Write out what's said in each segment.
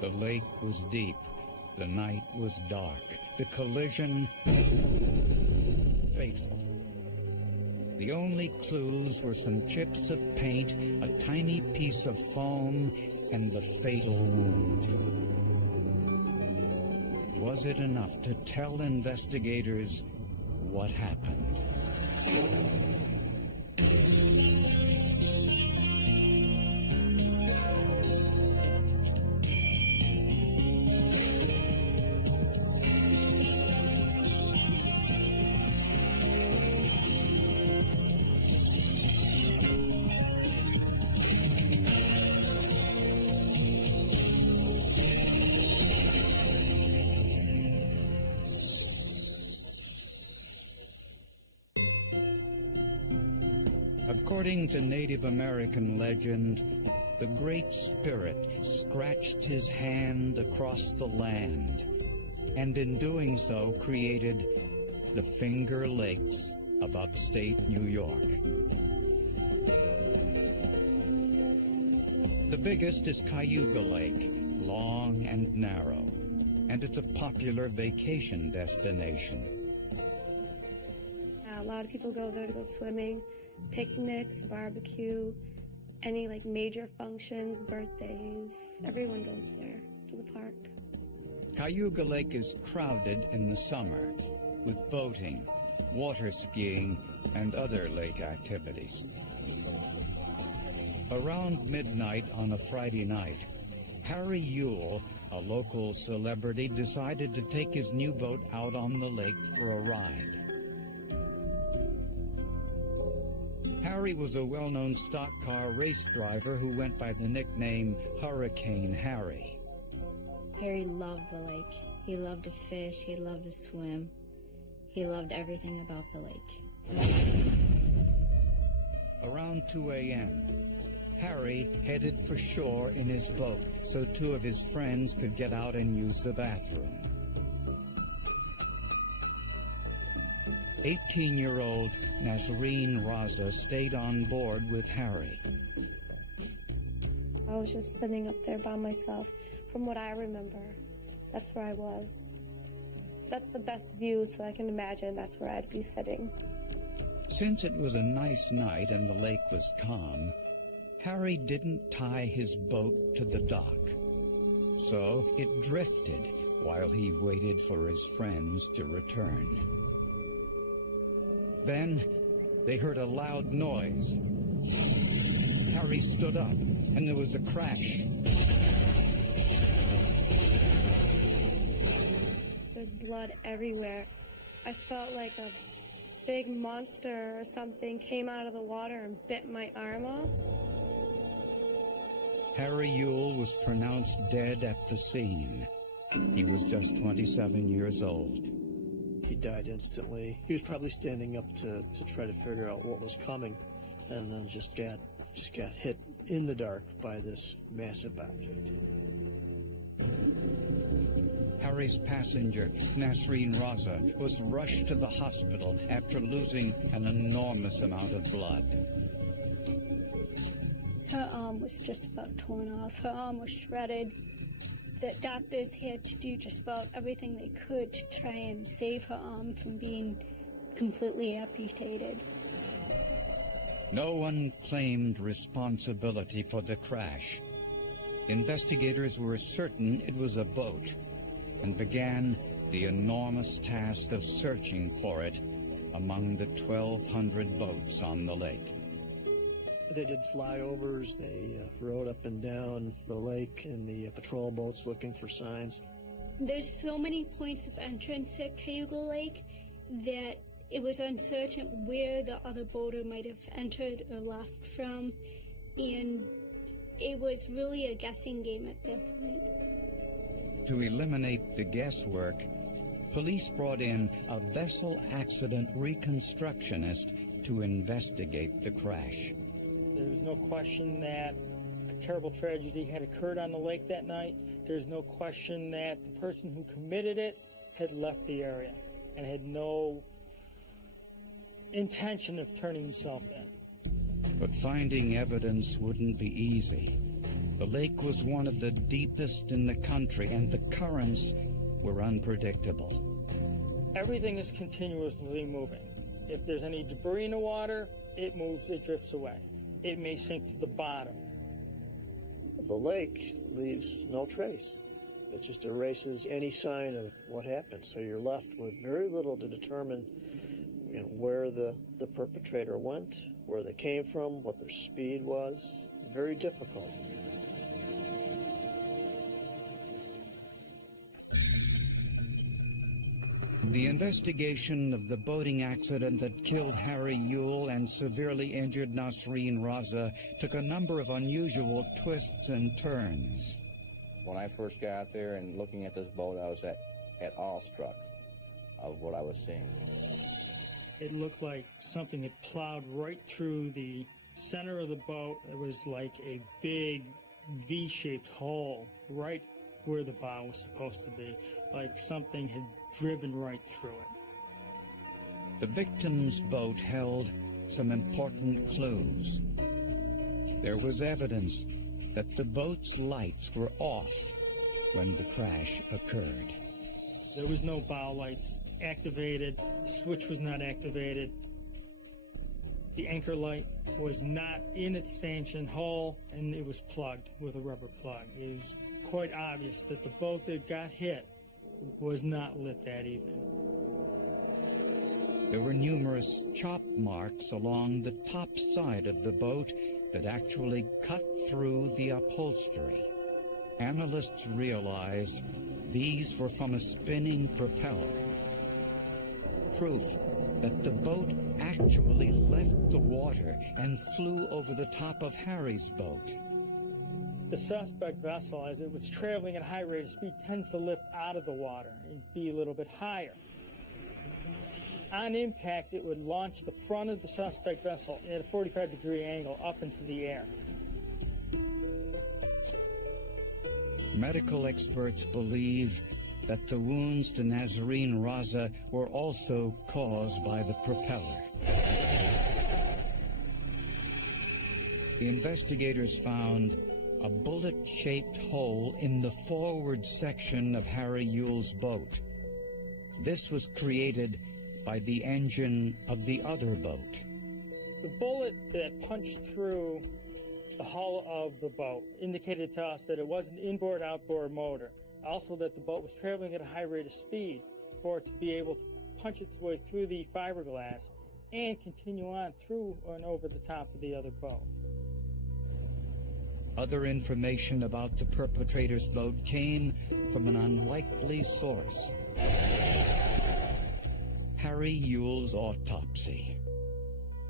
The lake was deep. The night was dark. The collision fatal. The only clues were some chips of paint, a tiny piece of foam, and the fatal wound. Was it enough to tell investigators what happened? According to Native American legend, the Great Spirit scratched his hand across the land, and in doing so created the Finger Lakes of upstate New York. The biggest is Cayuga Lake, long and narrow, and it's a popular vacation destination. A lot of people go there to go swimming, picnics, barbecue, any like major functions, birthdays. Everyone goes there to the park. Cayuga Lake is crowded in the summer with boating, water skiing, and other lake activities. Around midnight on a Friday night, Harry Yule, a local celebrity, decided to take his new boat out on the lake for a ride. Harry was a well-known stock car race driver who went by the nickname Hurricane Harry. Harry loved the lake. He loved to fish, he loved to swim. He loved everything about the lake. Around 2 a.m., Harry headed for shore in his boat so two of his friends could get out and use the bathroom. 18-year-old Nasreen Raza stayed on board with Harry. I was just sitting up there by myself. From what I remember, that's where I was. That's the best view, so I can imagine that's where I'd be sitting. Since it was a nice night and the lake was calm, Harry didn't tie his boat to the dock. So it drifted while he waited for his friends to return. Then they heard a loud noise. Harry stood up, and there was a crash. There's blood everywhere. I felt like a big monster or something came out of the water and bit my arm off. Harry Yule was pronounced dead at the scene. He was just 27 years old. He died instantly. He was probably standing up to try to figure out what was coming, and then just got hit in the dark by this massive object. Harry's passenger, Nasreen Raza, was rushed to the hospital after losing an enormous amount of blood. Her arm was just about torn off. Her arm was shredded. The doctors had to do just about everything they could to try and save her arm from being completely amputated. No one claimed responsibility for the crash. Investigators were certain it was a boat and began the enormous task of searching for it among the 1,200 boats on the lake. They did flyovers, they rode up and down the lake in the patrol boats looking for signs. There's so many points of entrance at Cayuga Lake that it was uncertain where the other boater might have entered or left from, and it was really a guessing game at that point. To eliminate the guesswork, police brought in a vessel accident reconstructionist to investigate the crash. There's no question that a terrible tragedy had occurred on the lake that night. There's no question that the person who committed it had left the area and had no intention of turning himself in. But finding evidence wouldn't be easy. The lake was one of the deepest in the country, and the currents were unpredictable. Everything is continuously moving. If there's any debris in the water, it moves, it drifts away. It may sink to the bottom. The lake leaves no trace. It just erases any sign of what happened. So you're left with very little to determine, where the perpetrator went, where they came from, what their speed was. Very difficult. The investigation of the boating accident that killed Harry Yule and severely injured Nasreen Raza took a number of unusual twists and turns. When I first got there and looking at this boat, I was at awestruck of what I was seeing. It looked like something had plowed right through the center of the boat. It was like a big V-shaped hole right where the bow was supposed to be, like something had driven right through it. The victim's boat held some important clues. There was evidence that the boat's lights were off when the crash occurred. There was no bow lights activated, the switch was not activated. The anchor light was not in its stanchion hole, and it was plugged with a rubber plug. It was quite obvious that the boat that got hit was not lit that evening. There were numerous chop marks along the top side of the boat that actually cut through the upholstery. Analysts realized these were from a spinning propeller. Proof that the boat actually left the water and flew over the top of Harry's boat. The suspect vessel, as it was traveling at a high rate of speed, tends to lift out of the water and be a little bit higher. On impact, it would launch the front of the suspect vessel at a 45-degree angle up into the air. Medical experts believe that the wounds to Nasreen Raza were also caused by the propeller. The investigators found a bullet-shaped hole in the forward section of Harry Yule's boat. This was created by the engine of the other boat. The bullet that punched through the hull of the boat indicated to us that it was an inboard-outboard motor. Also that the boat was traveling at a high rate of speed for it to be able to punch its way through the fiberglass and continue on through and over the top of the other boat. Other information about the perpetrator's boat came from an unlikely source. Harry Yule's autopsy.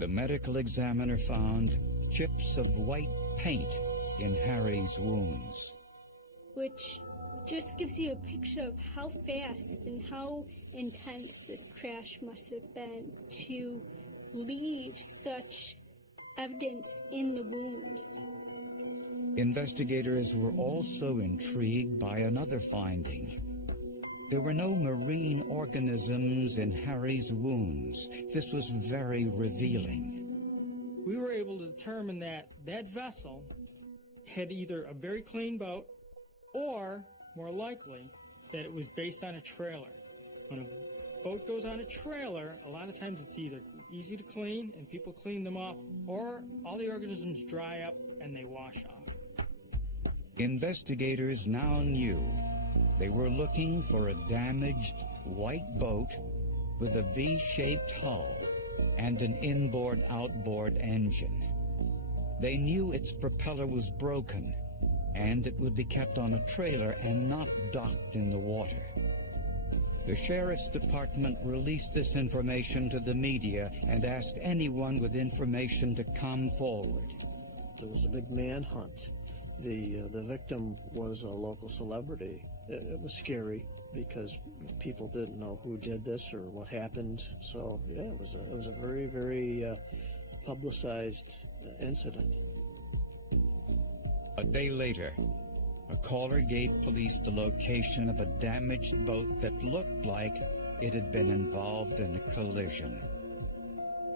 The medical examiner found chips of white paint in Harry's wounds. Which just gives you a picture of how fast and how intense this crash must have been to leave such evidence in the wounds. Investigators were also intrigued by another finding. There were no marine organisms in Harry's wounds. This was very revealing. We were able to determine that that vessel had either a very clean boat or, more likely, that it was based on a trailer. When a boat goes on a trailer, a lot of times it's either easy to clean and people clean them off, or all the organisms dry up and they wash off. Investigators now knew they were looking for a damaged white boat with a V-shaped hull and an inboard-outboard engine. They knew its propeller was broken and it would be kept on a trailer and not docked in the water. The sheriff's department released this information to the media and asked anyone with information to come forward. There was a big manhunt. The victim was a local celebrity. It was scary because people didn't know who did this or what happened. So yeah, it was a very, very publicized incident. A day later, a caller gave police the location of a damaged boat that looked like it had been involved in a collision.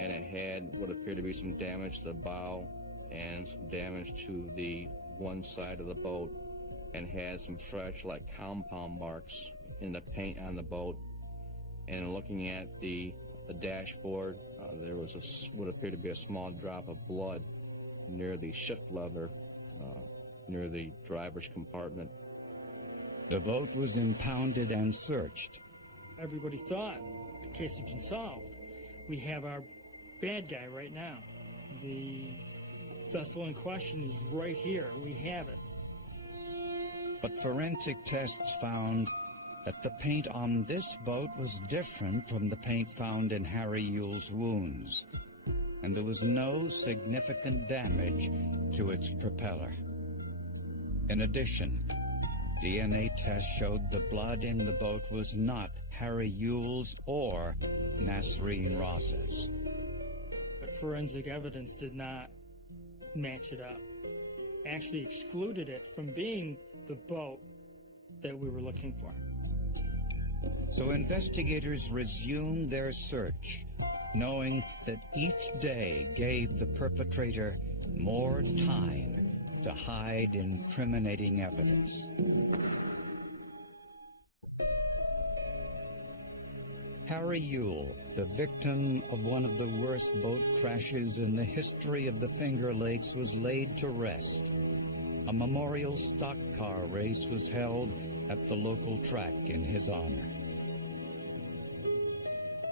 And it had what appeared to be some damage to the bow and some damage to the one side of the boat and had some fresh, like, compound marks in the paint on the boat. And looking at the dashboard, there was what appeared to be a small drop of blood near the shift lever, near the driver's compartment. The boat was impounded and searched. Everybody thought the case has been solved. We have our bad guy right now. The vessel in question is right here. We have it. But forensic tests found that the paint on this boat was different from the paint found in Harry Yule's wounds, and there was no significant damage to its propeller. In addition, DNA tests showed the blood in the boat was not Harry Yule's or Nasreen Raza's. But forensic evidence did not match it up. Actually excluded it from being the boat that we were looking for. So investigators resumed their search, knowing that each day gave the perpetrator more time to hide incriminating evidence. Harry Yule, the victim of one of the worst boat crashes in the history of the Finger Lakes, was laid to rest. A memorial stock car race was held at the local track in his honor.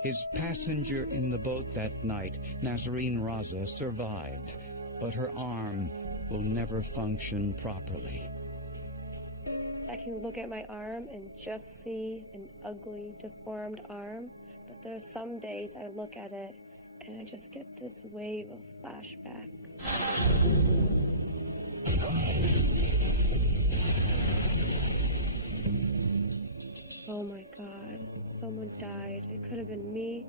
His passenger in the boat that night, Nasreen Raza, survived, but her arm will never function properly. I can look at my arm and just see an ugly, deformed arm, but there are some days I look at it and I just get this wave of flashback. Oh my God, someone died. It could have been me.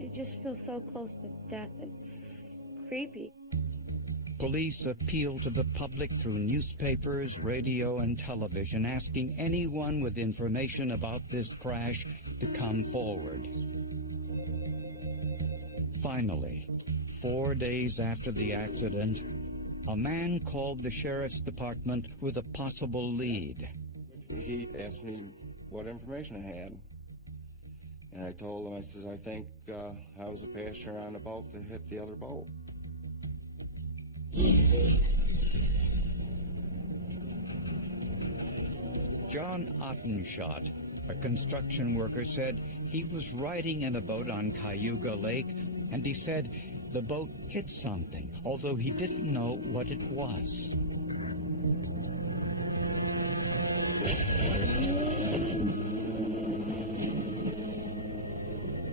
It just feels so close to death. It's creepy. Police appealed to the public through newspapers, radio, and television, asking anyone with information about this crash to come forward. Finally, 4 days after the accident, a man called the sheriff's department with a possible lead. He asked me what information I had, and I told him, I says, I think I was a passenger on the boat that hit the other boat. John Ottenshot, a construction worker, said he was riding in a boat on Cayuga Lake, and he said the boat hit something, although he didn't know what it was.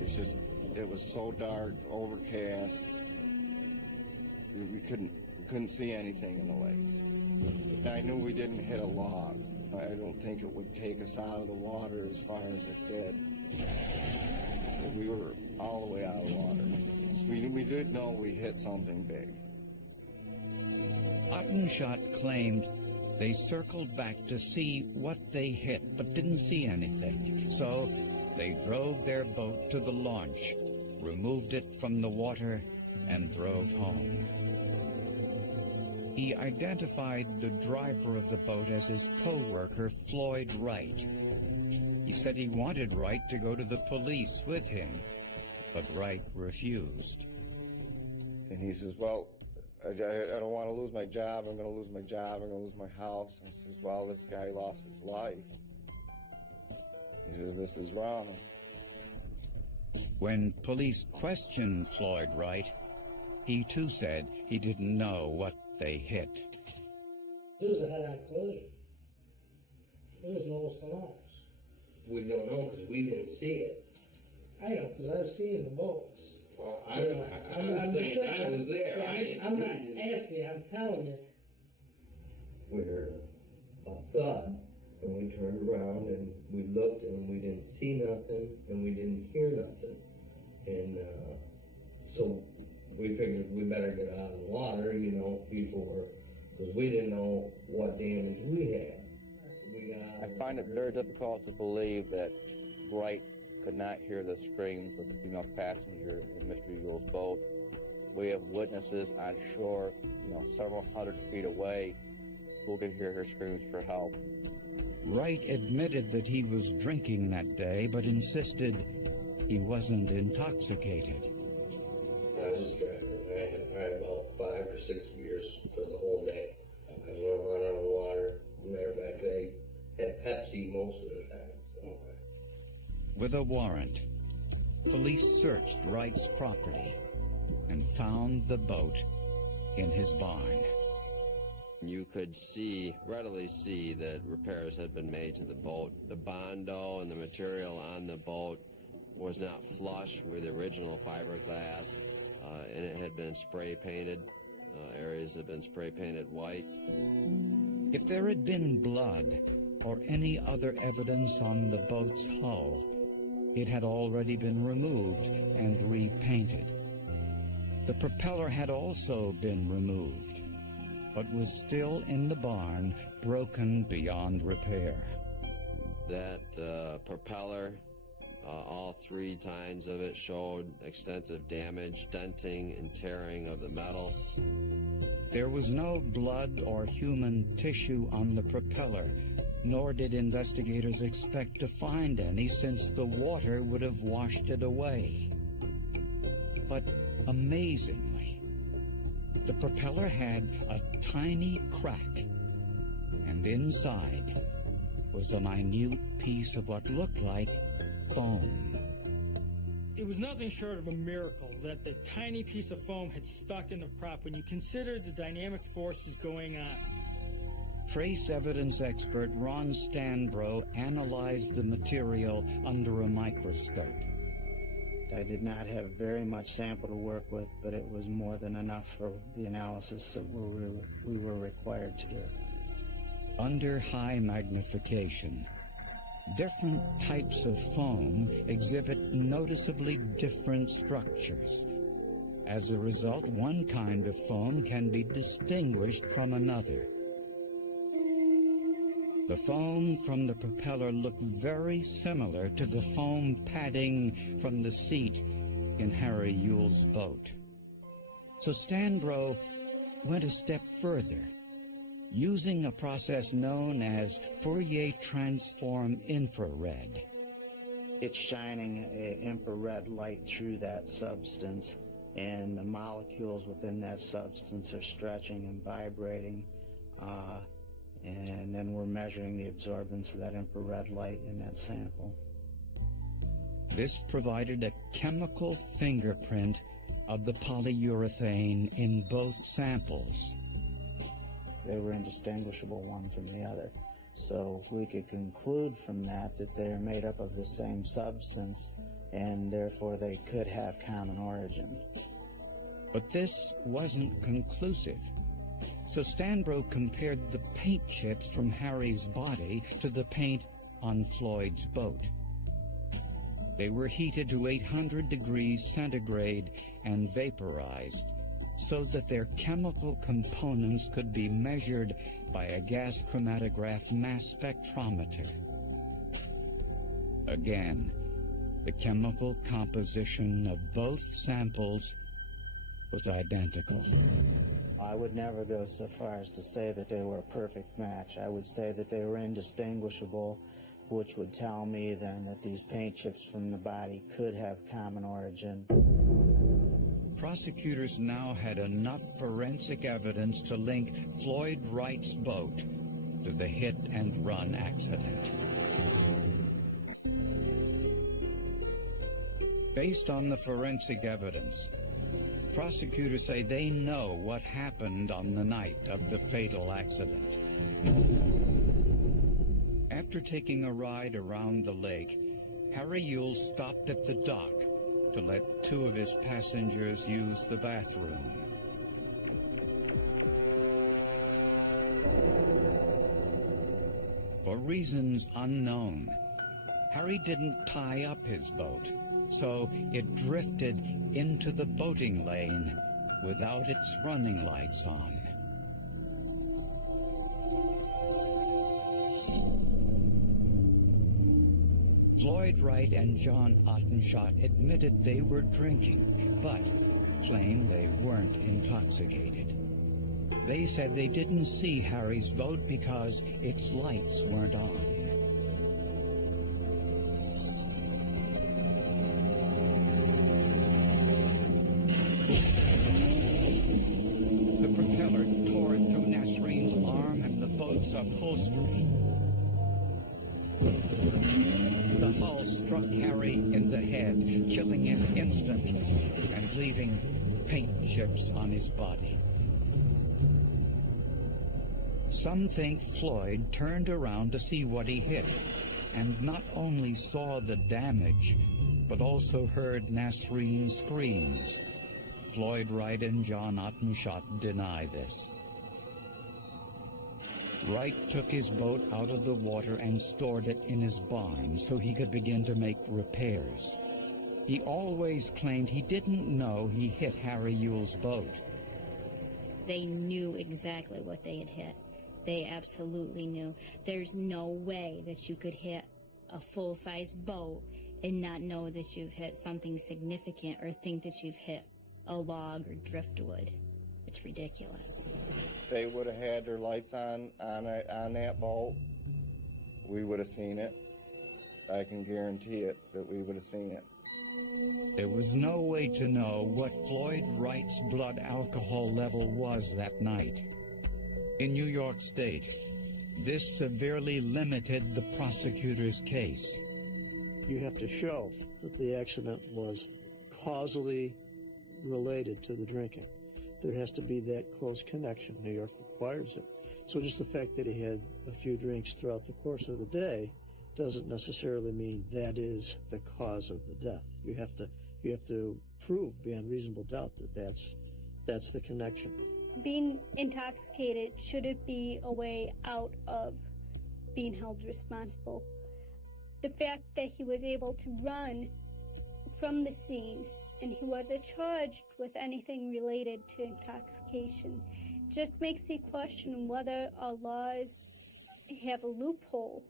It's just, it was so dark, overcast, we couldn't see anything in the lake. I knew we didn't hit a log. I don't think it would take us out of the water as far as it did. So we were all the way out of the water. So we did know we hit something big. Ottenshot claimed they circled back to see what they hit, but didn't see anything. So they drove their boat to the launch, removed it from the water, and drove home. He identified the driver of the boat as his co-worker, Floyd Wright. He said he wanted Wright to go to the police with him, but Wright refused. And he says, well, I don't want to lose my job. I'm going to lose my job. I'm going to lose my house. I says, well, this guy lost his life. He says, this is wrong. When police questioned Floyd Wright, he too said he didn't know what they hit. It was a head-on collision. There was no stars. We don't know because we didn't see it. I know, because I've seen the boats. Well, I'm saying I was there. I'm not asking, I'm telling you. We heard a thud, and we turned around and we looked and we didn't see nothing and we didn't hear nothing. And so we figured we better get out of the water, before, because we didn't know what damage we had. I find it very difficult to believe that Wright could not hear the screams of the female passenger in Mr. Yule's boat. We have witnesses on shore, several hundred feet away, We could hear her screams for help. Wright admitted that he was drinking that day, but insisted he wasn't intoxicated. I was driving. I had about 5 or 6 beers for the whole day. I went run out of water. Matter of fact, I had Pepsi most of the time. So. With a warrant, police searched Wright's property and found the boat in his barn. You could readily see that repairs had been made to the boat. The Bondo and the material on the boat was not flush with the original fiberglass, and it had been spray painted. Areas had been spray painted white. If there had been blood or any other evidence on the boat's hull, it had already been removed and repainted. The propeller had also been removed, but was still in the barn, broken beyond repair. That propeller, all 3 tines of it showed extensive damage, denting and tearing of the metal. There was no blood or human tissue on the propeller, nor did investigators expect to find any, since the water would have washed it away. But amazingly, the propeller had a tiny crack, and inside was a minute piece of what looked like foam. It was nothing short of a miracle that the tiny piece of foam had stuck in the prop when you consider the dynamic forces going on. Trace evidence expert Ron Stanbro analyzed the material under a microscope. I did not have very much sample to work with, but it was more than enough for the analysis that we were required to do. Under high magnification, different types of foam exhibit noticeably different structures. As a result, one kind of foam can be distinguished from another. The foam from the propeller looked very similar to the foam padding from the seat in Harry Yule's boat. So Stanbro went a step further, using a process known as Fourier transform infrared. It's shining an infrared light through that substance, and the molecules within that substance are stretching and vibrating, and then we're measuring the absorbance of that infrared light in that sample. This provided a chemical fingerprint of the polyurethane in both samples. They were indistinguishable one from the other. So we could conclude from that they're made up of the same substance, and therefore they could have common origin. But this wasn't conclusive. So Stanbro compared the paint chips from Harry's body to the paint on Floyd's boat. They were heated to 800 degrees centigrade and vaporized, so that their chemical components could be measured by a gas chromatograph mass spectrometer. Again, the chemical composition of both samples was identical. I would never go so far as to say that they were a perfect match. I would say that they were indistinguishable, which would tell me then that these paint chips from the body could have common origin. Prosecutors now had enough forensic evidence to link Floyd Wright's boat to the hit-and-run accident. Based on the forensic evidence, prosecutors say they know what happened on the night of the fatal accident. After taking a ride around the lake, Harry Yule stopped at the dock to let 2 of his passengers use the bathroom. For reasons unknown, Harry didn't tie up his boat, so it drifted into the boating lane without its running lights on. Floyd Wright and John Ottenshott admitted they were drinking, but claimed they weren't intoxicated. They said they didn't see Harry's boat because its lights weren't on. The propeller tore through Nasreen's arm and the boat's upholstery. The hull struck Harry in the head, killing him instantly and leaving paint chips on his body. Some think Floyd turned around to see what he hit, and not only saw the damage, but also heard Nasreen's screams. Floyd Wright and John Ottenschott deny this. Wright took his boat out of the water and stored it in his barn so he could begin to make repairs. He always claimed he didn't know he hit Harry Yule's boat. They knew exactly what they had hit. They absolutely knew. There's no way that you could hit a full-size boat and not know that you've hit something significant or think that you've hit a log or driftwood. It's ridiculous. They would have had their lights on that boat, we would have seen it. I can guarantee it that we would have seen it. There was no way to know what Floyd Wright's blood alcohol level was that night. In New York State, this severely limited the prosecutor's case. You have to show that the accident was causally related to the drinking. There has to be that close connection. New York requires it. So just the fact that he had a few drinks throughout the course of the day doesn't necessarily mean that is the cause of the death. You have to prove beyond reasonable doubt that that's the connection. Being intoxicated shouldn't be a way out of being held responsible. The fact that he was able to run from the scene and he wasn't charged with anything related to intoxication just makes you question whether our laws have a loophole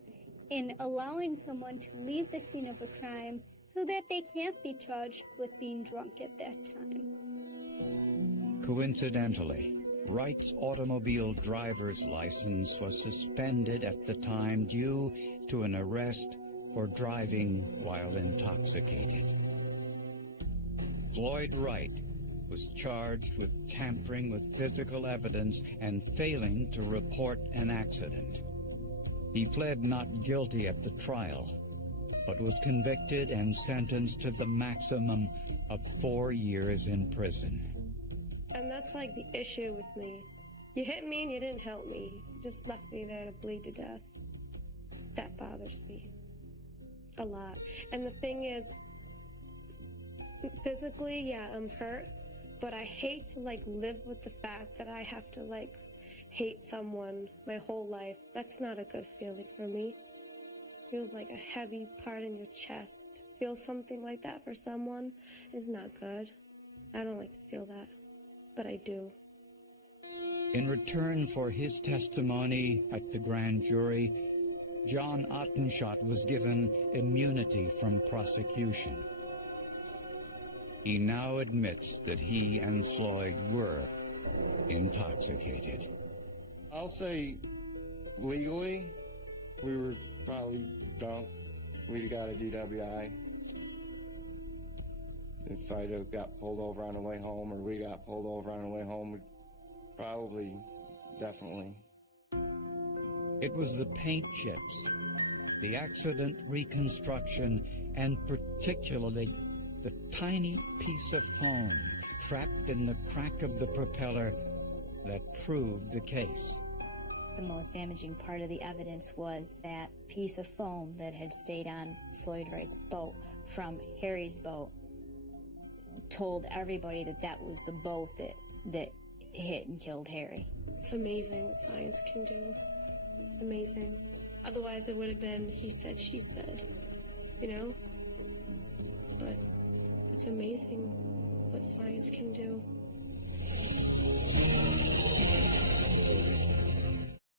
in allowing someone to leave the scene of a crime so that they can't be charged with being drunk at that time. Coincidentally, Wright's automobile driver's license was suspended at the time due to an arrest for driving while intoxicated. Floyd Wright was charged with tampering with physical evidence and failing to report an accident. He pled not guilty at the trial, but was convicted and sentenced to the maximum of 4 years in prison. And that's like the issue with me. You hit me and you didn't help me. You just left me there to bleed to death. That bothers me a lot. And the thing is, physically, yeah, I'm hurt, but I hate to live with the fact that I have to hate someone my whole life. That's not a good feeling for me. Feels like a heavy part in your chest. Feel something like that for someone is not good. I don't like to feel that, but I do. In return for his testimony at the grand jury, John Ottenschott was given immunity from prosecution. He now admits that he and Floyd were intoxicated. I'll say legally, we were probably drunk. We'd got a DWI. If I'd have got pulled over on the way home or we got pulled over on the way home, we'd probably, definitely. It was the paint chips, the accident reconstruction, and particularly the tiny piece of foam trapped in the crack of the propeller that proved the case. The most damaging part of the evidence was that piece of foam that had stayed on Floyd Wright's boat from Harry's boat. Told everybody that that was the boat that hit and killed Harry. It's amazing what science can do. It's amazing. Otherwise it would have been he said, she said, But it's amazing what science can do.